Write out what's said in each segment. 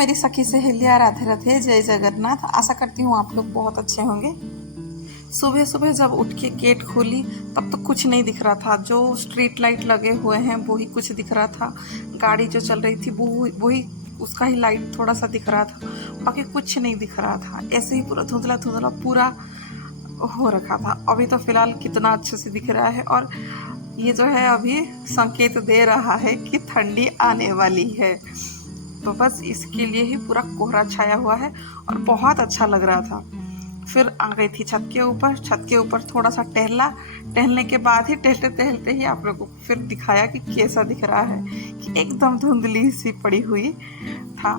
मेरी सखी सहेलियाँ, राधे राधे, जय जगन्नाथ। आशा करती हूँ आप लोग बहुत अच्छे होंगे। सुबह सुबह जब उठ के गेट खोली तब तो कुछ नहीं दिख रहा था। जो स्ट्रीट लाइट लगे हुए हैं वही कुछ दिख रहा था। गाड़ी जो चल रही थी वही उसका ही लाइट थोड़ा सा दिख रहा था, बाकी कुछ नहीं दिख रहा था। ऐसे ही पूरा धुंधला धुंधला पूरा हो रखा था। अभी तो फिलहाल कितना अच्छे से दिख रहा है, और ये जो है अभी संकेत दे रहा है कि ठंडी आने वाली है। तो बस इसके लिए ही पूरा कोहरा छाया हुआ है और बहुत अच्छा लग रहा था। फिर आ गई थी छत के ऊपर। छत के ऊपर थोड़ा सा टहलने के बाद ही टहलते टहलते ही आप लोगों को फिर दिखाया कि कैसा दिख रहा है, कि एकदम धुंधली सी पड़ी हुई था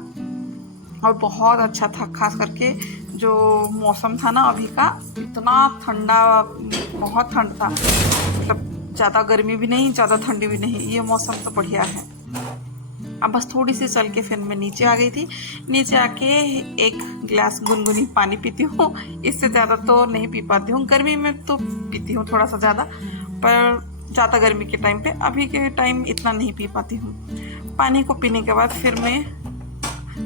और बहुत अच्छा था। खास करके जो मौसम था ना अभी का, इतना ठंडा, बहुत ठंड था। मतलब ज़्यादा गर्मी भी नहीं, ज़्यादा ठंडी भी नहीं, ये मौसम तो बढ़िया है। अब बस थोड़ी सी चल के फिर मैं नीचे आ गई थी। नीचे आके एक गिलास गुनगुनी पानी पीती हूँ। इससे ज़्यादा तो नहीं पी पाती हूँ। गर्मी में तो पीती हूँ थोड़ा सा ज़्यादा, पर ज़्यादा गर्मी के टाइम पे, अभी के टाइम इतना नहीं पी पाती हूँ। पानी को पीने के बाद फिर मैं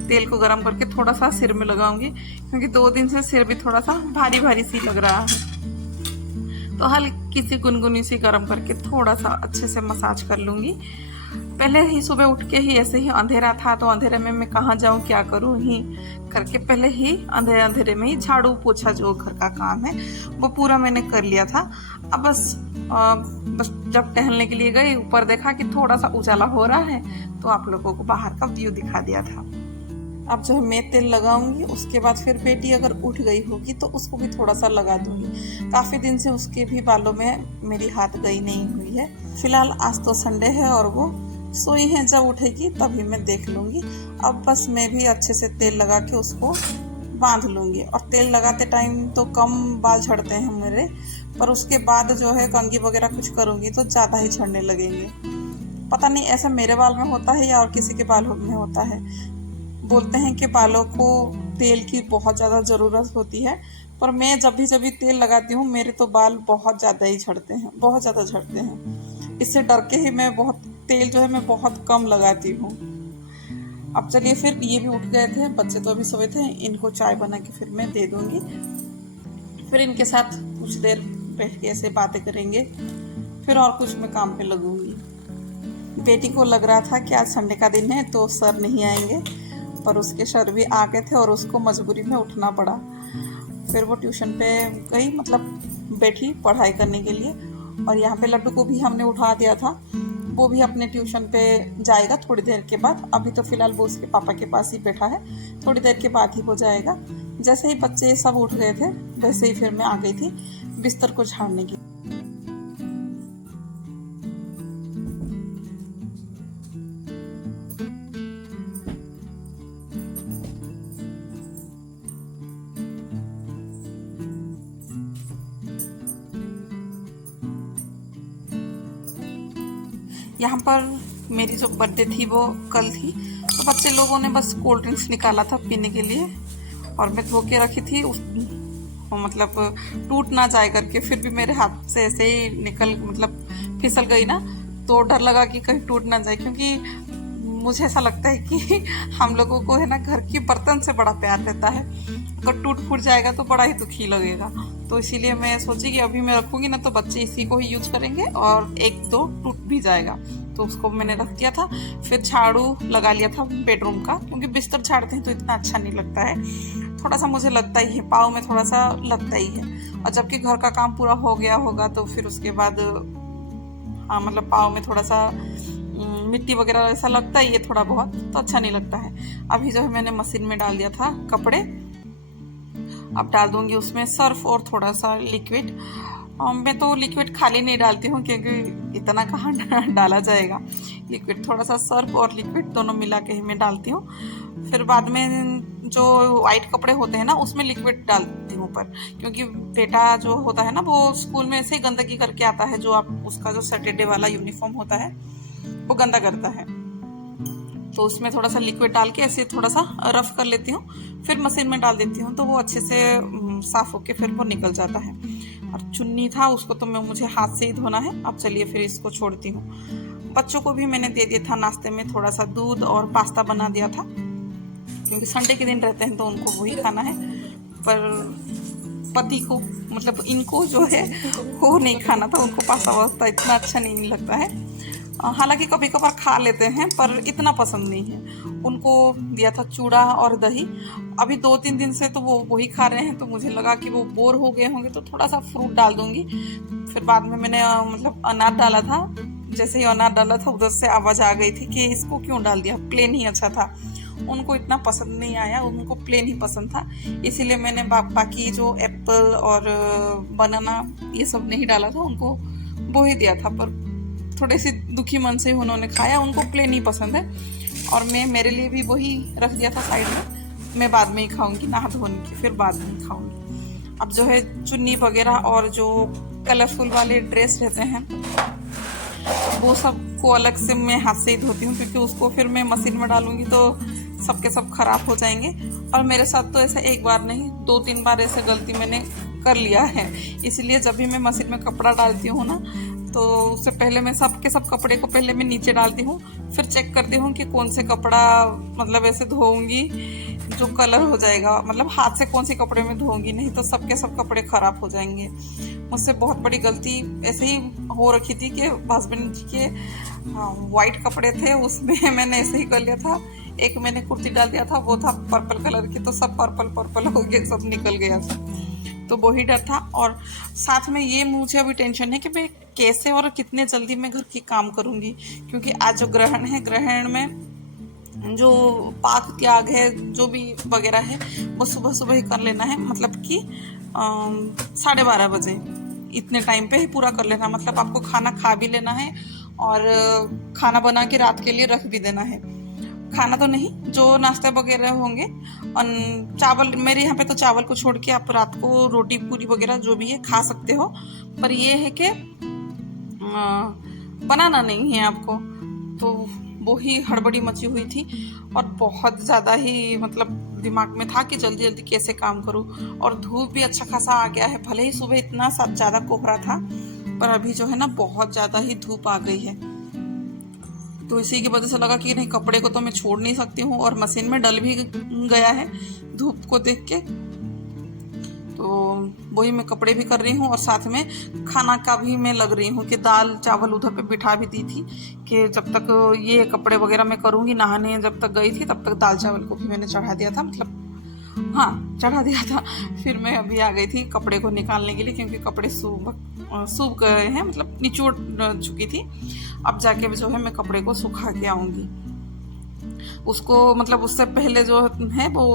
तेल को गर्म करके थोड़ा सा सिर में लगाऊंगी, क्योंकि 2 दिन से सिर भी थोड़ा सा भारी भारी सी लग रहा है। तो हल्की सी गुनगुनी सी गर्म करके थोड़ा सा अच्छे से मसाज कर लूँगी। पहले ही सुबह उठ के ही ऐसे ही अंधेरा था, तो अंधेरे में मैं कहाँ जाऊँ, क्या करूँ ही करके पहले ही अंधेरे में ही झाड़ू पोछा जो घर का काम है वो पूरा मैंने कर लिया था। अब बस जब टहलने के लिए गई, ऊपर देखा कि थोड़ा सा उजाला हो रहा है, तो आप लोगों को बाहर का व्यू दिखा दिया था। अब जो है मैं तेल लगाऊंगी, उसके बाद फिर बेटी अगर उठ गई होगी तो उसको भी थोड़ा सा लगा दूंगी। काफ़ी दिन से उसके भी बालों में मेरी हाथ गई नहीं हुई है। फिलहाल आज तो संडे है और वो सोई है, जब उठेगी तभी मैं देख लूँगी। अब बस मैं भी अच्छे से तेल लगा के उसको बांध लूँगी। और तेल लगाते टाइम तो कम बाल झड़ते हैं मेरे, पर उसके बाद जो है कंघी वगैरह कुछ करूँगी तो ज़्यादा ही झड़ने लगेंगे। पता नहीं ऐसा मेरे बाल में होता है या और किसी के बालों में होता है। बोलते हैं कि बालों को तेल की बहुत ज़्यादा ज़रूरत होती है, पर मैं जब भी तेल लगाती हूँ मेरे तो बाल बहुत ज़्यादा ही झड़ते हैं, बहुत ज़्यादा झड़ते हैं। इससे डर के ही मैं तेल जो है मैं बहुत कम लगाती हूँ। अब चलिए, फिर ये भी उठ गए थे, बच्चे तो अभी सोए थे, इनको चाय बना के फिर मैं दे दूँगी। फिर इनके साथ कुछ देर बैठ के ऐसे बातें करेंगे, फिर और कुछ मैं काम पे लगूँगी। बेटी को लग रहा था कि आज संडे का दिन है तो सर नहीं आएंगे, पर उसके सर भी आ गए थे और उसको मजबूरी में उठना पड़ा। फिर वो ट्यूशन पे गई, मतलब बैठी पढ़ाई करने के लिए। और यहाँ पे लड्डू को भी हमने उठा दिया था, वो भी अपने ट्यूशन पे जाएगा थोड़ी देर के बाद। अभी तो फिलहाल वो उसके पापा के पास ही बैठा है, थोड़ी देर के बाद ही वो जाएगा। जैसे ही बच्चे सब उठ गए थे वैसे ही फिर मैं आ गई थी बिस्तर को झाड़ने की। यहाँ पर मेरी जो बर्थडे थी वो कल थी, तो बच्चे लोगों ने बस कोल्ड ड्रिंक्स निकाला था पीने के लिए, और मैं धो के रखी थी मतलब टूट ना जाए करके। फिर भी मेरे हाथ से ऐसे ही मतलब फिसल गई ना, तो डर लगा कि कहीं टूट ना जाए, क्योंकि मुझे ऐसा लगता है कि हम लोगों को है ना घर की बर्तन से बड़ा प्यार रहता है। अगर टूट फूट जाएगा तो बड़ा ही दुखी लगेगा। तो इसीलिए मैं सोची कि अभी मैं रखूँगी ना तो बच्चे इसी को ही यूज करेंगे, और 1-2 टूट भी जाएगा, तो उसको मैंने रख दिया था। फिर झाड़ू लगा लिया था बेडरूम का, क्योंकि बिस्तर झाड़ते हैं तो इतना अच्छा नहीं लगता है। थोड़ा सा मुझे लगता ही है, पाँव में थोड़ा सा लगता ही है। और जबकि घर का काम पूरा हो गया होगा तो फिर उसके बाद हाँ, मतलब पाँव में थोड़ा सा मिट्टी वगैरह ऐसा लगता ही है थोड़ा बहुत, तो अच्छा नहीं लगता है। अभी जो है मैंने मशीन में डाल दिया था कपड़े, अब डाल दूंगी उसमें सर्फ और थोड़ा सा लिक्विड। मैं तो लिक्विड खाली नहीं डालती हूँ, क्योंकि इतना कहाँ डाला जाएगा। लिक्विड, थोड़ा सा सर्फ और लिक्विड दोनों मिला के ही मैं डालती हूँ। फिर बाद में जो वाइट कपड़े होते हैं ना उसमें लिक्विड डालती हूँ ऊपर, क्योंकि बेटा जो होता है ना वो स्कूल में ऐसे ही गंदगी करके आता है। जो आप उसका जो सैटरडे वाला यूनिफॉर्म होता है वो गंदा करता है, तो उसमें थोड़ा सा लिक्विड डाल के ऐसे थोड़ा सा रफ कर लेती हूँ, फिर मशीन में डाल देती हूँ, तो वो अच्छे से साफ होके फिर वो निकल जाता है। और चुन्नी था उसको तो मुझे हाथ से ही धोना है। अब चलिए फिर इसको छोड़ती हूँ। बच्चों को भी मैंने दे दिया था नाश्ते में, थोड़ा सा दूध और पास्ता बना दिया था। क्योंकि संडे के दिन रहते हैं तो उनको वही खाना है। पर पति को मतलब इनको जो है वो नहीं खाना था, उनको पास्ता वास्ता इतना अच्छा नहीं लगता है। हालांकि कभी कभार खा लेते हैं पर इतना पसंद नहीं है। उनको दिया था चूड़ा और दही। अभी 2-3 दिन से तो वो वही खा रहे हैं, तो मुझे लगा कि वो बोर हो गए होंगे तो थोड़ा सा फ्रूट डाल दूंगी। फिर बाद में मैंने मतलब अनार डाला था। जैसे ही अनार डाला था उधर से आवाज़ आ गई थी कि इसको क्यों डाल दिया, प्लेन ही अच्छा था। उनको इतना पसंद नहीं आया, उनको प्लेन ही पसंद था। इसीलिए मैंने बाकी जो एप्पल और बनाना ये सब नहीं डाला था, उनको वो ही दिया था। पर थोड़े से दुखी मन से उन्होंने खाया, उनको प्लेन ही पसंद है। और मैं मेरे लिए भी वही रख दिया था साइड में, मैं बाद में ही खाऊंगी, नहा धोने की फिर बाद में ही खाऊंगी। अब जो है चुन्नी वगैरह और जो कलरफुल वाले ड्रेस रहते हैं वो सब को अलग से मैं हाथ से ही धोती हूँ, क्योंकि उसको फिर मैं मशीन में डालूंगी तो सबके सब खराब हो जाएंगे। और मेरे साथ तो ऐसा एक बार नहीं 2-3 बार ऐसे गलती मैंने कर लिया है। इसलिए जब भी मैं मशीन में कपड़ा डालती हूँ ना, तो उससे पहले मैं सबके सब कपड़े को पहले मैं नीचे डालती हूँ, फिर चेक करती हूँ कि कौन से कपड़ा मतलब ऐसे धोऊंगी जो कलर हो जाएगा, मतलब हाथ से कौन से कपड़े में धोऊंगी, नहीं तो सबके सब कपड़े खराब हो जाएंगे। मुझसे बहुत बड़ी गलती ऐसे ही हो रखी थी कि हस्बैंड जी के वाइट कपड़े थे, उसमें मैंने ऐसे ही कर लिया था। एक मैंने कुर्ती डाल दिया था, वो था पर्पल कलर की, तो सब पर्पल हो गया, सब निकल गया था। तो वही डर था। और साथ में ये मुझे अभी टेंशन है कि मैं कैसे और कितने जल्दी मैं घर की काम करूँगी, क्योंकि आज जो ग्रहण है, ग्रहण में जो पाक त्याग है जो भी वगैरह है वो सुबह सुबह ही कर लेना है। मतलब कि 12:30 बजे इतने टाइम पे ही पूरा कर लेना। मतलब आपको खाना खा भी लेना है और खाना बना के रात के लिए रख भी देना है। खाना तो नहीं, जो नाश्ते वगैरह होंगे। और चावल, मेरे यहाँ पे तो चावल को छोड़ के आप रात को रोटी पूरी वगैरह जो भी है खा सकते हो। पर ये है कि बनाना नहीं है आपको। तो वो ही हड़बड़ी मची हुई थी और बहुत ज़्यादा ही मतलब दिमाग में था कि जल्दी जल्दी कैसे काम करूं। और धूप भी अच्छा खासा आ गया है, भले ही सुबह इतना ज़्यादा कोहरा था, पर अभी जो है ना बहुत ज़्यादा ही धूप आ गई है। तो इसी की वजह से लगा कि नहीं, कपड़े को तो मैं छोड़ नहीं सकती हूँ, और मशीन में डल भी गया है धूप को देख के। तो वही मैं कपड़े भी कर रही हूँ और साथ में खाना का भी मैं लग रही हूँ कि दाल चावल उधर पे बिठा भी दी थी कि जब तक ये कपड़े वगैरह मैं करूँगी, नहाने जब तक गई थी तब तक दाल चावल को भी मैंने चढ़ा दिया था, मतलब हाँ चढ़ा दिया था। फिर मैं अभी आ गई थी कपड़े को निकालने के लिए, क्योंकि कपड़े सूख गए हैं, मतलब निचोड़ चुकी थी। अब जाके जो है मैं कपड़े को सुखा के आऊँगी उसको। मतलब उससे पहले जो है वो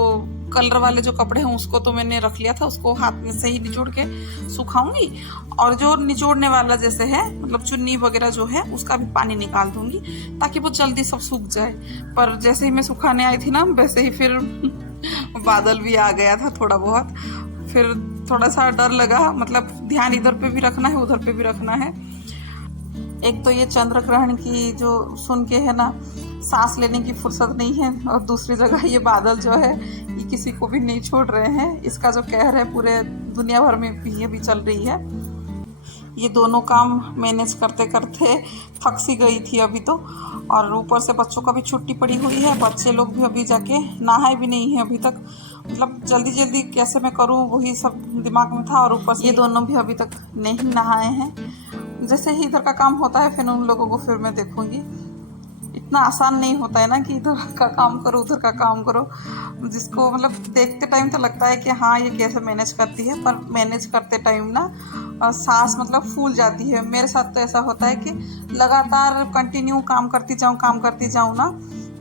कलर वाले जो कपड़े हैं उसको तो मैंने रख लिया था, उसको हाथ में से ही निचोड़ के सुखाऊंगी। और जो निचोड़ने वाला जैसे है, मतलब चुन्नी वगैरह जो है, उसका भी पानी निकाल दूंगी ताकि वो जल्दी सब सूख जाए। पर जैसे ही मैं सुखाने आई थी ना, वैसे ही फिर बादल भी आ गया था थोड़ा बहुत। फिर थोड़ा सा डर लगा, मतलब ध्यान इधर पे भी रखना है उधर पे भी रखना है। एक तो ये चंद्र ग्रहण की जो सुन के है ना सांस लेने की फुर्सत नहीं है, और दूसरी जगह ये बादल जो है ये किसी को भी नहीं छोड़ रहे हैं। इसका जो कहर है पूरे दुनिया भर में भी ये भी चल रही है। ये दोनों काम मैनेज करते करते थक सी गई थी अभी तो। और ऊपर से बच्चों का भी छुट्टी पड़ी हुई है, बच्चे लोग भी अभी जाके नहाए भी नहीं है अभी तक। मतलब जल्दी जल्दी कैसे मैं करूँ वही सब दिमाग में था। और ऊपर से ये दोनों भी अभी तक नहीं नहाए हैं। जैसे ही इधर का काम होता है फिर उन लोगों को फिर मैं देखूंगी। इतना आसान नहीं होता है ना कि इधर का काम करो उधर का काम करो। जिसको मतलब देखते टाइम तो लगता है कि हाँ ये कैसे मैनेज करती है, पर मैनेज करते टाइम ना सांस मतलब फूल जाती है। मेरे साथ तो ऐसा होता है कि लगातार कंटिन्यू काम करती जाऊँ ना,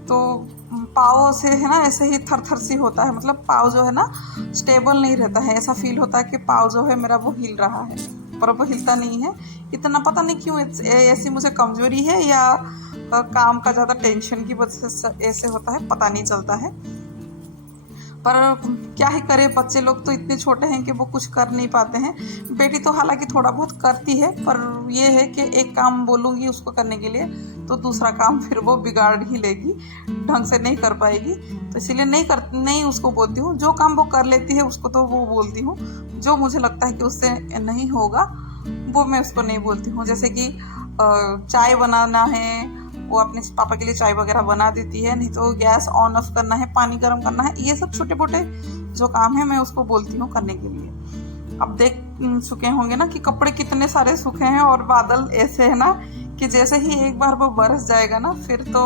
तो पाँव से है ना ऐसे ही थर थर सी होता है। मतलब पाँव जो है ना स्टेबल नहीं रहता है, ऐसा फील होता है कि पाँव जो है मेरा वो हिल रहा है, पर वो हिलता नहीं है इतना। पता नहीं क्यों ऐसी मुझे कमजोरी है, या काम का ज़्यादा टेंशन की वजह से ऐसे होता है, पता नहीं चलता है। पर क्या ही करे, बच्चे लोग तो इतने छोटे हैं कि वो कुछ कर नहीं पाते हैं। बेटी तो हालांकि थोड़ा बहुत करती है, पर ये है कि एक काम बोलूँगी उसको करने के लिए तो दूसरा काम फिर वो बिगाड़ ही लेगी, ढंग से नहीं कर पाएगी। तो इसीलिए नहीं उसको बोलती हूँ। जो काम वो कर लेती है उसको तो वो बोलती हूँ, जो मुझे लगता है कि उससे नहीं होगा वो मैं उसको नहीं बोलती हूँ। जैसे कि चाय बनाना है वो अपने पापा के लिए चाय वगैरह बना देती है, नहीं तो गैस ऑन ऑफ करना है, पानी गर्म करना है, ये सब छोटे मोटे जो काम है मैं उसको बोलती हूँ करने के लिए। अब देख चुके होंगे ना कि कपड़े कितने सारे सूखे हैं, और बादल ऐसे है ना कि जैसे ही एक बार वो बरस जाएगा ना फिर तो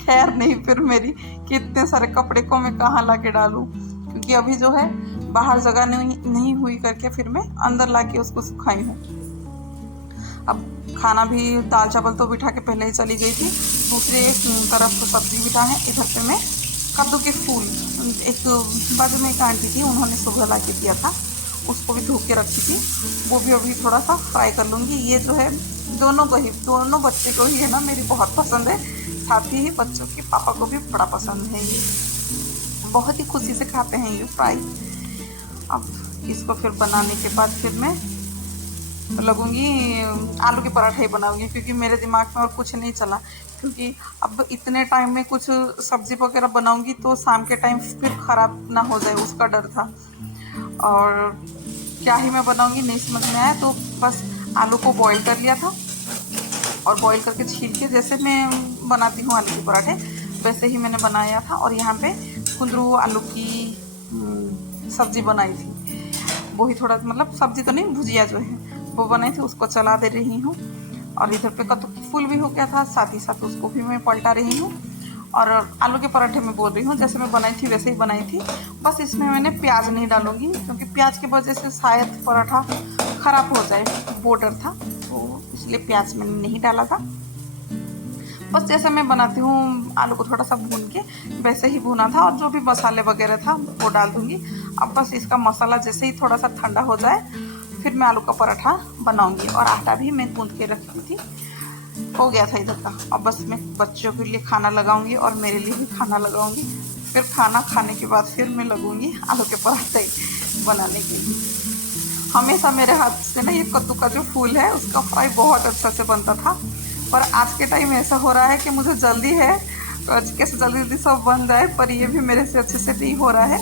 खैर नहीं फिर मेरी कि इतने सारे कपड़े को मैं कहाँ ला के डालूँ, क्योंकि अभी जो है बाहर जगह नहीं हुई करके फिर मैं अंदर ला के उसको सुखाई हूँ। अब खाना भी दाल चावल तो बिठा के पहले ही चली गई थी, दूसरी एक तरफ तो सब्जी बिठा है। इधर पे मैं कद्दू के फूल, एक बाजू में एक आंटी थी उन्होंने सुबह ला के दिया था, उसको भी धो के रखी थी, वो भी अभी थोड़ा सा फ्राई कर लूँगी। ये जो है दोनों बच्चे को ही है ना मेरी बहुत पसंद है, साथ ही बच्चों के पापा को भी बड़ा पसंद है, ये बहुत ही खुशी से खाते हैं ये फ्राई। अब इसको फिर बनाने के बाद फिर मैं लगूंगी आलू के पराठे बनाऊंगी, क्योंकि मेरे दिमाग में और कुछ नहीं चला, क्योंकि अब इतने टाइम में कुछ सब्जी वगैरह बनाऊंगी तो शाम के टाइम फिर ख़राब ना हो जाए उसका डर था, और क्या ही मैं बनाऊंगी नहीं समझ में आया। तो बस आलू को बॉईल कर लिया था, और बॉईल करके छील के जैसे मैं बनाती हूँ आलू के पराठे वैसे ही मैंने बनाया था। और यहाँ पे कुंदरू आलू की सब्जी बनाई थी, वही थोड़ा मतलब सब्जी तो नहीं, भुजिया जो है वो बनाई थी, उसको चला दे रही हूँ। और इधर पे कद्दू की फूल भी हो गया था, साथ ही साथ उसको भी मैं पलटा रही हूँ। और आलू के पराठे में बोल रही हूँ जैसे मैं बनाई थी वैसे ही बनाई थी, बस इसमें मैंने प्याज नहीं डालूंगी, क्योंकि प्याज की वजह से शायद पराठा ख़राब हो जाए, वो डर था, तो इसलिए प्याज मैंने नहीं डाला था। बस जैसे मैं बनाती हूँ आलू को थोड़ा सा भून के वैसे ही भुना था, और जो भी मसाले वगैरह था वो डाल दूँगी। अब बस इसका मसाला जैसे ही थोड़ा सा ठंडा हो जाए फिर मैं आलू का पराठा बनाऊंगी। और आटा भी मैं गूंथ के रखी थी, हो गया था इधर का। अब बस मैं बच्चों के लिए खाना लगाऊंगी और मेरे लिए भी खाना लगाऊंगी, फिर खाना खाने के बाद फिर मैं लगूंगी आलू के पराठे बनाने के लिए। हमेशा मेरे हाथ से ना ये कद्दू का जो फूल है उसका फ्राई बहुत अच्छा से बनता था, पर आज के टाइम ऐसा हो रहा है कि मुझे जल्दी है कैसे जल्दी जल्दी सब बन जाए, पर ये भी मेरे से अच्छे से नहीं हो रहा है,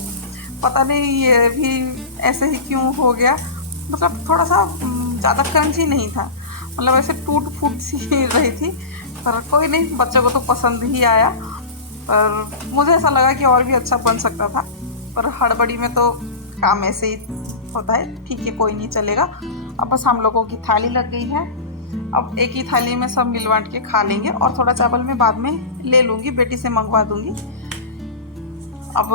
पता नहीं ये भी ऐसे ही क्यों हो गया। मतलब थोड़ा सा ज़्यादा क्रंची नहीं था, मतलब ऐसे टूट फूट सी रही थी, पर कोई नहीं, बच्चों को तो पसंद ही आया, पर मुझे ऐसा लगा कि और भी अच्छा बन सकता था, पर हड़बड़ी में तो काम ऐसे ही होता है। ठीक है, कोई नहीं, चलेगा। अब बस हम लोगों की थाली लग गई है, अब एक ही थाली में सब मिल बांट के खा लेंगे, और थोड़ा चावल मैं बाद में ले लूँगी, बेटी से मंगवा दूँगी। अब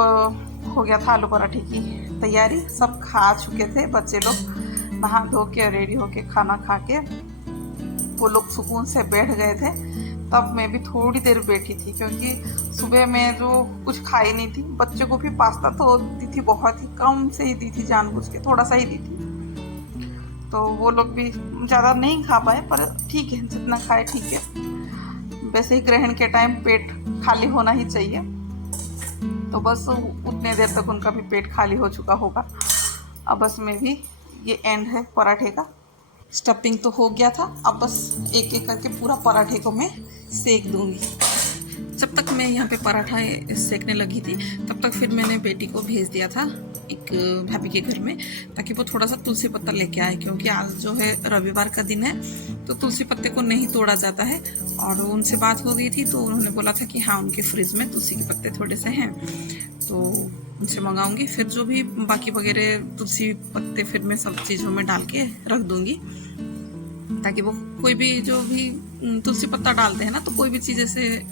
हो गया था आलू पराठे की तैयारी, सब खा चुके थे, बच्चे लोग नहा धो के रेडी होके खाना खा के वो लोग सुकून से बैठ गए थे, तब मैं भी थोड़ी देर बैठी थी, क्योंकि सुबह में जो कुछ खाई नहीं थी। बच्चों को भी पास्ता तो दी थी, बहुत ही कम से ही दी थी, जानबूझ के थोड़ा सा ही दी थी, तो वो लोग भी ज़्यादा नहीं खा पाए, पर ठीक है, जितना खाए ठीक है। वैसे ही ग्रहण के टाइम पेट खाली होना ही चाहिए, तो बस उतने देर तक उनका भी पेट खाली हो चुका होगा। अब बस मैं भी, ये एंड है पराठे का, स्टफिंग तो हो गया था, अब बस एक एक करके पूरा पराठे को मैं सेक दूंगी। जब तक मैं यहाँ पे पराठा सेकने लगी थी तब तक फिर मैंने बेटी को भेज दिया था एक भाभी के घर में, ताकि वो थोड़ा सा तुलसी पत्ता लेके आए, क्योंकि आज जो है रविवार का दिन है, तो तुलसी पत्ते को नहीं तोड़ा जाता है। और उनसे बात हो गई थी तो उन्होंने बोला था कि हाँ, उनके फ्रिज में तुलसी के पत्ते थोड़े से हैं, तो उनसे मंगाऊंगी। फिर जो भी बाकी वगैरह तुलसी पत्ते फिर मैं सब चीज़ों में डाल के रख दूंगी, ताकि वो कोई भी जो भी तुलसी पत्ता डालते हैं ना, तो कोई भी चीज़ ऐसे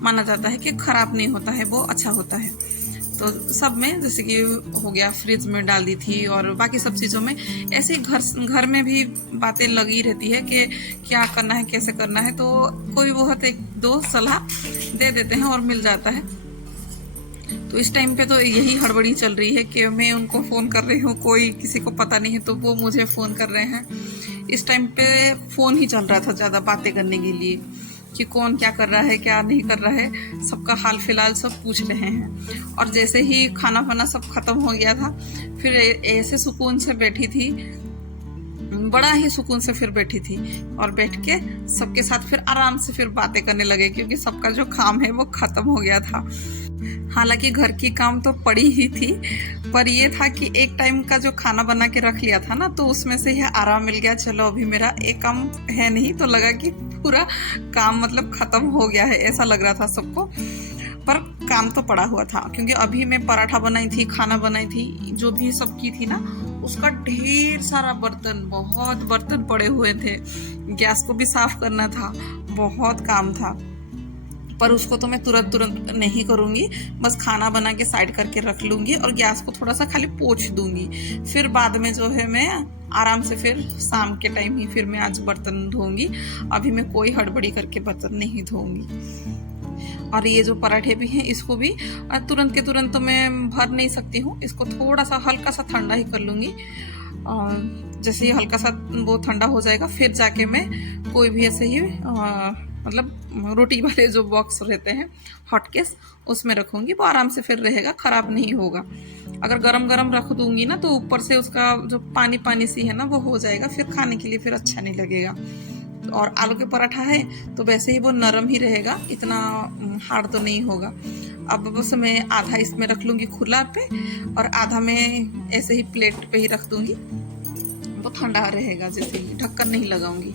माना जाता है कि ख़राब नहीं होता है, वो अच्छा होता है। तो सब में जैसे कि हो गया, फ्रिज में डाल दी थी, और बाकी सब चीज़ों में ऐसे घर में भी बातें लगी रहती है कि क्या करना है, कैसे करना है, तो कोई बहुत एक दो सलाह दे देते हैं और मिल जाता है। तो इस टाइम पे तो यही हड़बड़ी चल रही है कि मैं उनको फ़ोन कर रही हूँ, कोई किसी को पता नहीं है, तो वो मुझे फ़ोन कर रहे हैं। इस टाइम पे फ़ोन ही चल रहा था ज़्यादा बातें करने के लिए, कि कौन क्या कर रहा है, क्या नहीं कर रहा है, सबका हाल फिलहाल सब पूछ रहे हैं। और जैसे ही खाना वाना सब ख़त्म हो गया था, फिर ऐसे सुकून से बैठी थी, बड़ा ही सुकून से फिर बैठी थी, और बैठ के सबके साथ फिर आराम से फिर बातें करने लगे, क्योंकि सबका जो काम है वो ख़त्म हो गया था। हालांकि घर की काम तो पड़ी ही थी, पर ये था कि एक टाइम का जो खाना बना के रख लिया था ना, तो उसमें से यह आराम मिल गया। चलो अभी मेरा एक काम है नहीं, तो लगा कि पूरा काम मतलब खत्म हो गया है, ऐसा लग रहा था सबको। पर काम तो पड़ा हुआ था, क्योंकि अभी मैं पराठा बनाई थी, खाना बनाई थी, जो भी सब की थी ना, उसका ढेर सारा बर्तन, बहुत बर्तन पड़े हुए थे। गैस को भी साफ करना था, बहुत काम था। पर उसको तो मैं तुरंत तुरंत नहीं करूँगी, बस खाना बना के साइड करके रख लूँगी और गैस को थोड़ा सा खाली पोंछ दूँगी। फिर बाद में जो है मैं आराम से फिर शाम के टाइम ही फिर मैं आज बर्तन धोऊँगी। अभी मैं कोई हड़बड़ी करके बर्तन नहीं धोऊँगी। और ये जो पराठे भी हैं, इसको भी तुरंत के तुरंत तो मैं भर नहीं सकती हूँ, इसको थोड़ा सा हल्का सा ठंडा ही कर लूँगी। जैसे ये हल्का सा वो ठंडा हो जाएगा, फिर जाके मैं कोई भी ऐसे ही मतलब रोटी वाले जो बॉक्स रहते हैं हॉटकेस, उसमें रखूँगी, वो आराम से फिर रहेगा, ख़राब नहीं होगा। अगर गरम गरम रख दूँगी ना, तो ऊपर से उसका जो पानी पानी सी है ना, वो हो जाएगा, फिर खाने के लिए फिर अच्छा नहीं लगेगा। और आलू के पराठा है तो वैसे ही वो नरम ही रहेगा, इतना हार्ड तो नहीं होगा। अब बस मैं आधा इसमें रख लूँगी खुला पे, और आधा मैं ऐसे ही प्लेट पे ही रख दूँगी, वो ठंडा रहेगा, जैसे ही ढक्कन नहीं लगाऊंगी।